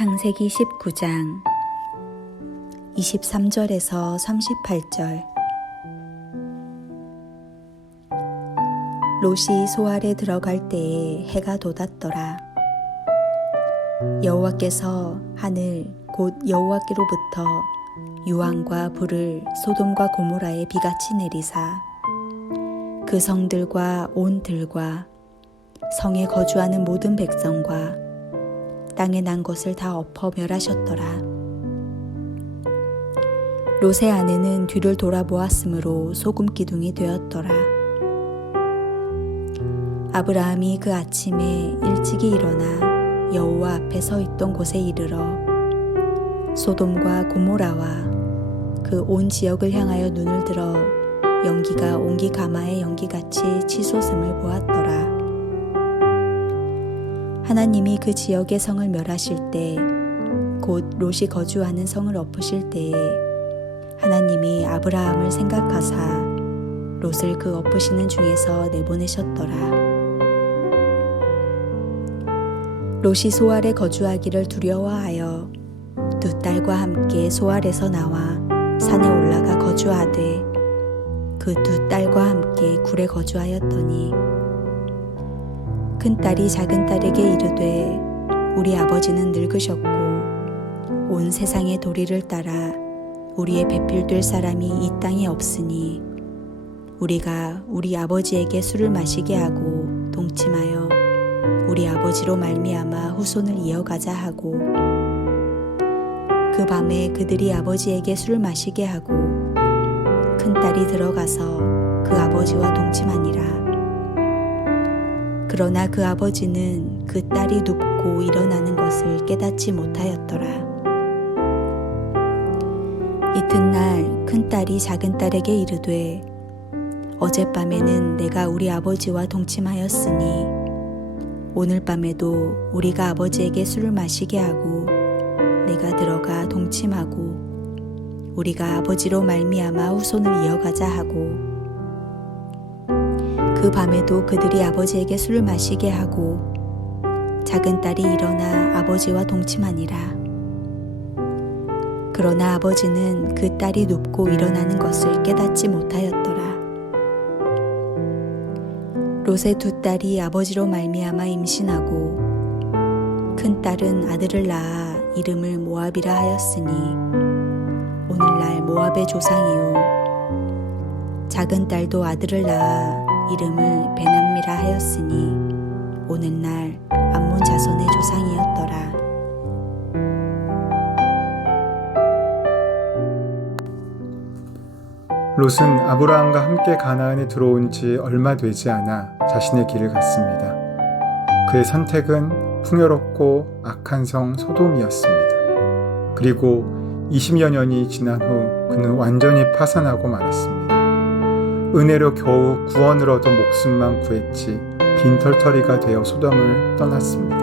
창세기 19장 23절에서 38절. 롯이 소알에 들어갈 때에 해가 돋았더라. 여호와께서 하늘 곧 여호와께로부터 유황과 불을 소돔과 고모라에 비같이 내리사 그 성들과 온 들과 성에 거주하는 모든 백성과 땅에 난 것을 다 엎어 멸하셨더라. 롯의 아내는 뒤를 돌아보았으므로 소금 기둥이 되었더라. 아브라함이 그 아침에 일찍이 일어나 여호와 앞에 서 있던 곳에 이르러 소돔과 고모라와 그 온 지역을 향하여 눈을 들어 연기가 옹기 가마의 연기같이 치솟음을 보았더라. 하나님이 그 지역의 성을 멸하실 때, 곧 롯이 거주하는 성을 엎으실 때에 하나님이 아브라함을 생각하사 롯을 그 엎으시는 중에서 내보내셨더라. 롯이 소알에 거주하기를 두려워하여 두 딸과 함께 소알에서 나와 산에 올라가 거주하되 그 두 딸과 함께 굴에 거주하였더니 큰 딸이 작은 딸에게 이르되 우리 아버지는 늙으셨고 온 세상의 도리를 따라 우리의 배필될 사람이 이 땅에 없으니 우리가 우리 아버지에게 술을 마시게 하고 동침하여 우리 아버지로 말미암아 후손을 이어가자 하고 그 밤에 그들이 아버지에게 술을 마시게 하고 큰 딸이 들어가서 그 아버지와 동침하니라. 그러나 그 아버지는 그 딸이 눕고 일어나는 것을 깨닫지 못하였더라. 이튿날 큰 딸이 작은 딸에게 이르되 어젯밤에는 내가 우리 아버지와 동침하였으니 오늘 밤에도 우리가 아버지에게 술을 마시게 하고 내가 들어가 동침하고 우리가 아버지로 말미암아 후손을 이어가자 하고 그 밤에도 그들이 아버지에게 술을 마시게 하고 작은 딸이 일어나 아버지와 동침하니라. 그러나 아버지는 그 딸이 눕고 일어나는 것을 깨닫지 못하였더라. 롯의 두 딸이 아버지로 말미암아 임신하고 큰 딸은 아들을 낳아 이름을 모압이라 하였으니 오늘날 모압의 조상이요 작은 딸도 아들을 낳아 이름을 베남미라 하였으니 오늘날 암몬 자손의 조상이었더라. 롯은 아브라함과 함께 가나안에 들어온 지 얼마 되지 않아 자신의 길을 갔습니다. 그의 선택은 풍요롭고 악한 성 소돔이었습니다. 그리고 20여 년이 지난 후 그는 완전히 파산하고 말았습니다. 은혜로 겨우 구원을 얻어 목숨만 구했지 빈털터리가 되어 소돔을 떠났습니다.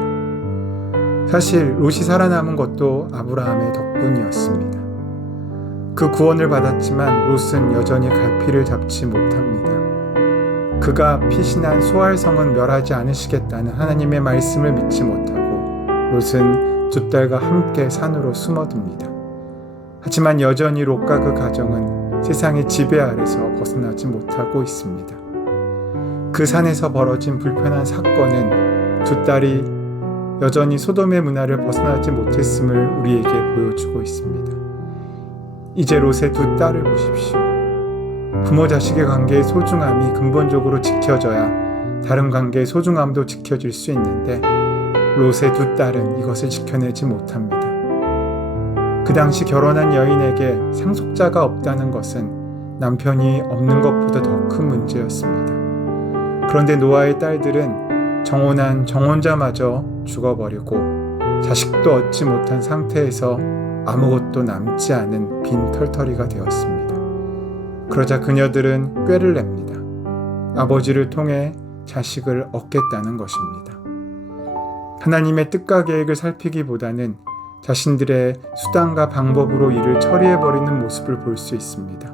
사실 롯이 살아남은 것도 아브라함의 덕분이었습니다. 그 구원을 받았지만 롯은 여전히 갈피를 잡지 못합니다. 그가 피신한 소알성은 멸하지 않으시겠다는 하나님의 말씀을 믿지 못하고 롯은 두 딸과 함께 산으로 숨어듭니다. 하지만 여전히 롯과 그 가정은 세상의 지배 아래서 벗어나지 못하고 있습니다. 그 산에서 벌어진 불편한 사건은 두 딸이 여전히 소돔의 문화를 벗어나지 못했음을 우리에게 보여주고 있습니다. 이제 롯의 두 딸을 보십시오. 부모 자식의 관계의 소중함이 근본적으로 지켜져야 다른 관계의 소중함도 지켜질 수 있는데 롯의 두 딸은 이것을 지켜내지 못합니다. 그 당시 결혼한 여인에게 상속자가 없다는 것은 남편이 없는 것보다 더 큰 문제였습니다. 그런데 노아의 딸들은 정혼한 정혼자마저 죽어버리고 자식도 얻지 못한 상태에서 아무것도 남지 않은 빈 털터리가 되었습니다. 그러자 그녀들은 꾀를 냅니다. 아버지를 통해 자식을 얻겠다는 것입니다. 하나님의 뜻과 계획을 살피기보다는 자신들의 수단과 방법으로 이를 처리해버리는 모습을 볼 수 있습니다.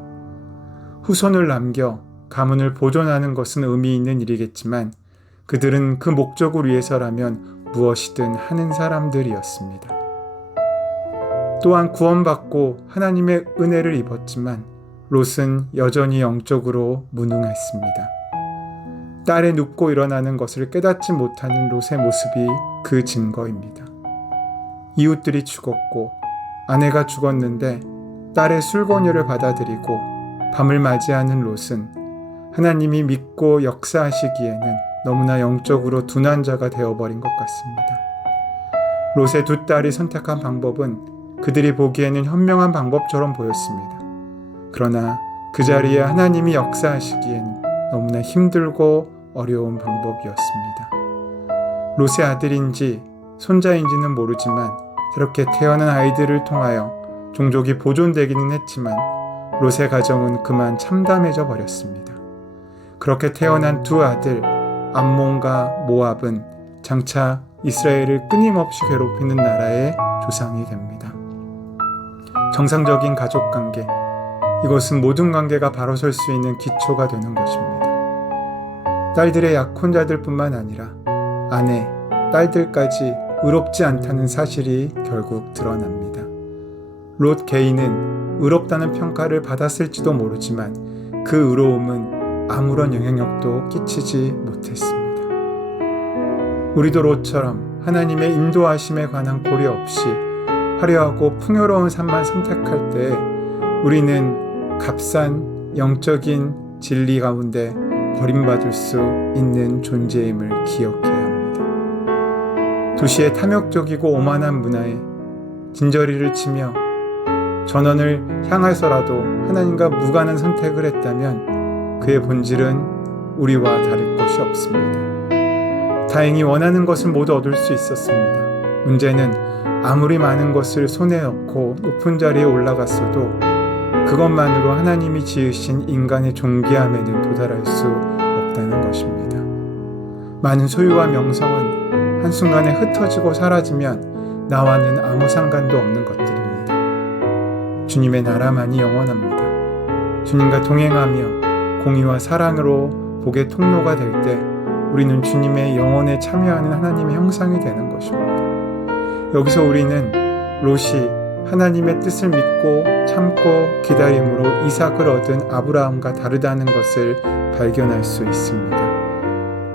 후손을 남겨 가문을 보존하는 것은 의미 있는 일이겠지만 그들은 그 목적을 위해서라면 무엇이든 하는 사람들이었습니다. 또한 구원받고 하나님의 은혜를 입었지만 롯은 여전히 영적으로 무능했습니다. 딸에 눕고 일어나는 것을 깨닫지 못하는 롯의 모습이 그 증거입니다. 이웃들이 죽었고 아내가 죽었는데 딸의 술권유를 받아들이고 밤을 맞이하는 롯은 하나님이 믿고 역사하시기에는 너무나 영적으로 둔한 자가 되어버린 것 같습니다. 롯의 두 딸이 선택한 방법은 그들이 보기에는 현명한 방법처럼 보였습니다. 그러나 그 자리에 하나님이 역사하시기에는 너무나 힘들고 어려운 방법이었습니다. 롯의 아들인지 손자인지는 모르지만 새롭게 태어난 아이들을 통하여 종족이 보존되기는 했지만 롯의 가정은 그만 참담해져 버렸습니다. 그렇게 태어난 두 아들 암몬과 모압은 장차 이스라엘을 끊임없이 괴롭히는 나라의 조상이 됩니다. 정상적인 가족관계, 이것은 모든 관계가 바로 설 수 있는 기초가 되는 것입니다. 딸들의 약혼자들뿐만 아니라 아내, 딸들까지 의롭지 않다는 사실이 결국 드러납니다. 롯 개인은 의롭다는 평가를 받았을지도 모르지만 그 의로움은 아무런 영향력도 끼치지 못했습니다. 우리도 롯처럼 하나님의 인도하심에 관한 고려 없이 화려하고 풍요로운 삶만 선택할 때 우리는 값싼 영적인 진리 가운데 버림받을 수 있는 존재임을 기억해야 합니다. 도시의 탐욕적이고 오만한 문화에 진저리를 치며 전원을 향해서라도 하나님과 무관한 선택을 했다면 그의 본질은 우리와 다를 것이 없습니다. 다행히 원하는 것을 모두 얻을 수 있었습니다. 문제는 아무리 많은 것을 손에 넣고 높은 자리에 올라갔어도 그것만으로 하나님이 지으신 인간의 존귀함에는 도달할 수 없다는 것입니다. 많은 소유와 명성은 한순간에 흩어지고 사라지면 나와는 아무 상관도 없는 것들입니다. 주님의 나라만이 영원합니다. 주님과 동행하며 공의와 사랑으로 복의 통로가 될 때 우리는 주님의 영혼에 참여하는 하나님의 형상이 되는 것입니다. 여기서 우리는 롯이 하나님의 뜻을 믿고 참고 기다림으로 이삭을 얻은 아브라함과 다르다는 것을 발견할 수 있습니다.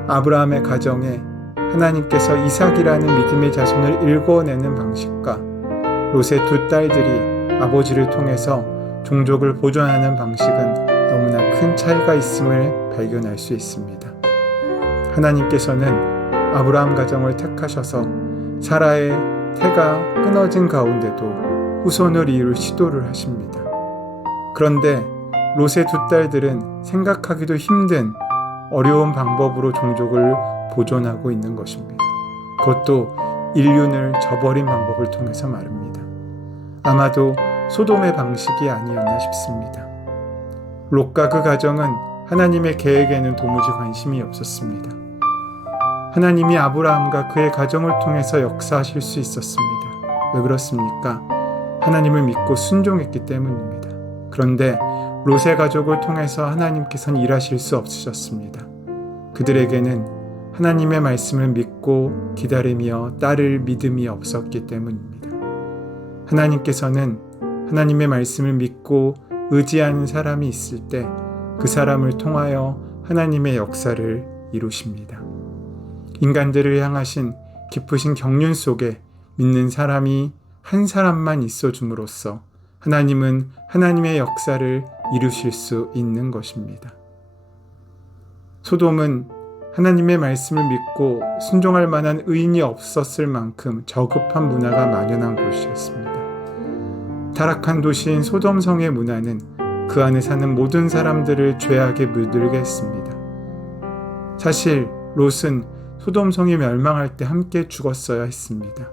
아브라함의 가정에 하나님께서 이삭이라는 믿음의 자손을 일궈내는 방식과 롯의 두 딸들이 아버지를 통해서 종족을 보존하는 방식은 너무나 큰 차이가 있음을 발견할 수 있습니다. 하나님께서는 아브라함 가정을 택하셔서 사라의 태가 끊어진 가운데도 후손을 이룰 시도를 하십니다. 그런데 롯의 두 딸들은 생각하기도 힘든 어려운 방법으로 종족을 보존하고 있는 것입니다. 그것도 인륜을 저버린 방법을 통해서 말입니다. 아마도 소돔의 방식이 아니었나 싶습니다. 롯과 그 가정은 하나님의 계획에는 도무지 관심이 없었습니다. 하나님이 아브라함과 그의 가정을 통해서 역사하실 수 있었습니다. 왜 그렇습니까? 하나님을 믿고 순종했기 때문입니다. 그런데 롯의 가족을 통해서 하나님께서는 일하실 수 없으셨습니다. 그들에게는 하나님의 말씀을 믿고 기다리며 따를 믿음이 없었기 때문입니다. 하나님께서는 하나님의 말씀을 믿고 의지하는 사람이 있을 때 그 사람을 통하여 하나님의 역사를 이루십니다. 인간들을 향하신 깊으신 경륜 속에 믿는 사람이 한 사람만 있어 줌으로써 하나님은 하나님의 역사를 이루실 수 있는 것입니다. 소돔은 하나님의 말씀을 믿고 순종할 만한 의인이 없었을 만큼 저급한 문화가 만연한 곳이었습니다. 타락한 도시인 소돔성의 문화는 그 안에 사는 모든 사람들을 죄악에 물들게 했습니다. 사실 롯은 소돔성이 멸망할 때 함께 죽었어야 했습니다.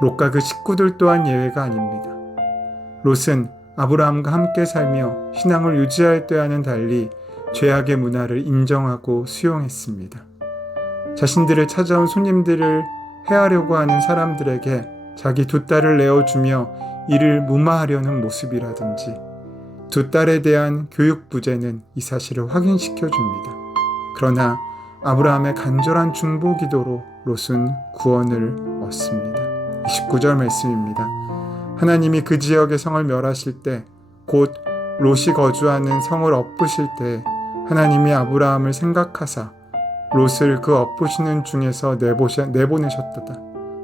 롯과 그 식구들 또한 예외가 아닙니다. 롯은 아브라함과 함께 살며 신앙을 유지할 때와는 달리 죄악의 문화를 인정하고 수용했습니다. 자신들을 찾아온 손님들을 해하려고 하는 사람들에게 자기 두 딸을 내어주며 이를 무마하려는 모습이라든지 두 딸에 대한 교육 부재는 이 사실을 확인시켜줍니다. 그러나 아브라함의 간절한 중보 기도로 롯은 구원을 얻습니다. 29절 말씀입니다. 하나님이 그 지역의 성을 멸하실 때, 곧 롯이 거주하는 성을 엎으실 때 하나님이 아브라함을 생각하사 롯을 그 엎으시는 중에서 내보내셨도다.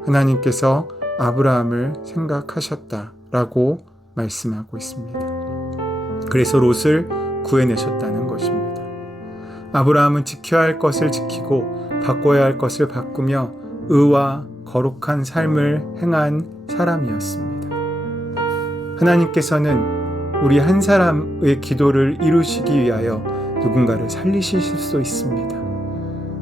하나님께서 아브라함을 생각하셨다라고 말씀하고 있습니다. 그래서 롯을 구해내셨다는 것입니다. 아브라함은 지켜야 할 것을 지키고 바꿔야 할 것을 바꾸며 의와 거룩한 삶을 행한 사람이었습니다. 하나님께서는 우리 한 사람의 기도를 이루시기 위하여 누군가를 살리실 수 있습니다.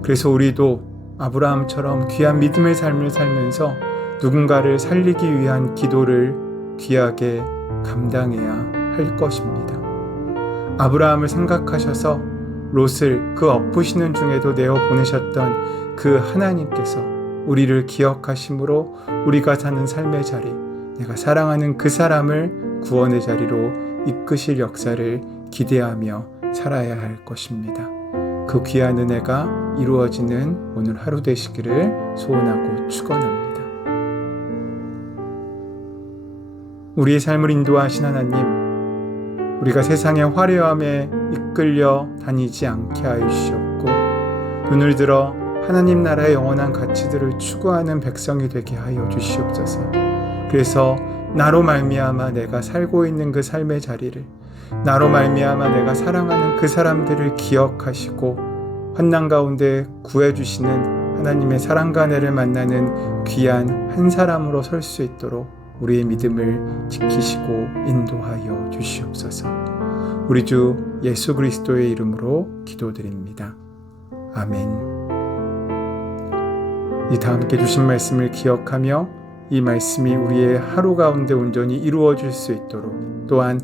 그래서 우리도 아브라함처럼 귀한 믿음의 삶을 살면서 누군가를 살리기 위한 기도를 귀하게 감당해야 할 것입니다. 아브라함을 생각하셔서 롯을 그 엎으시는 중에도 내어 보내셨던 그 하나님께서 우리를 기억하심으로 우리가 사는 삶의 자리, 내가 사랑하는 그 사람을 구원의 자리로 이끄실 역사를 기대하며 살아야 할 것입니다. 그 귀한 은혜가 이루어지는 오늘 하루 되시기를 소원하고 축원합니다. 우리의 삶을 인도하신 하나님, 우리가 세상의 화려함에 이끌려 다니지 않게 하여 주셨고 눈을 들어 하나님 나라의 영원한 가치들을 추구하는 백성이 되게 하여 주시옵소서. 그래서 나로 말미암아 내가 살고 있는 그 삶의 자리를, 나로 말미암아 내가 사랑하는 그 사람들을 기억하시고 환난 가운데 구해주시는 하나님의 사랑과 은혜를 만나는 귀한 한 사람으로 설 수 있도록 우리의 믿음을 지키시고 인도하여 주시옵소서. 우리 주 예수 그리스도의 이름으로 기도드립니다. 아멘. 이 다 함께 주신 말씀을 기억하며 이 말씀이 우리의 하루 가운데 온전히 이루어질 수 있도록, 또한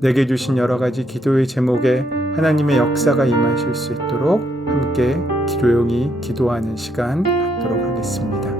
내게 주신 여러 가지 기도의 제목에 하나님의 역사가 임하실 수 있도록 함께 조용히 기도하는 시간 갖도록 하겠습니다.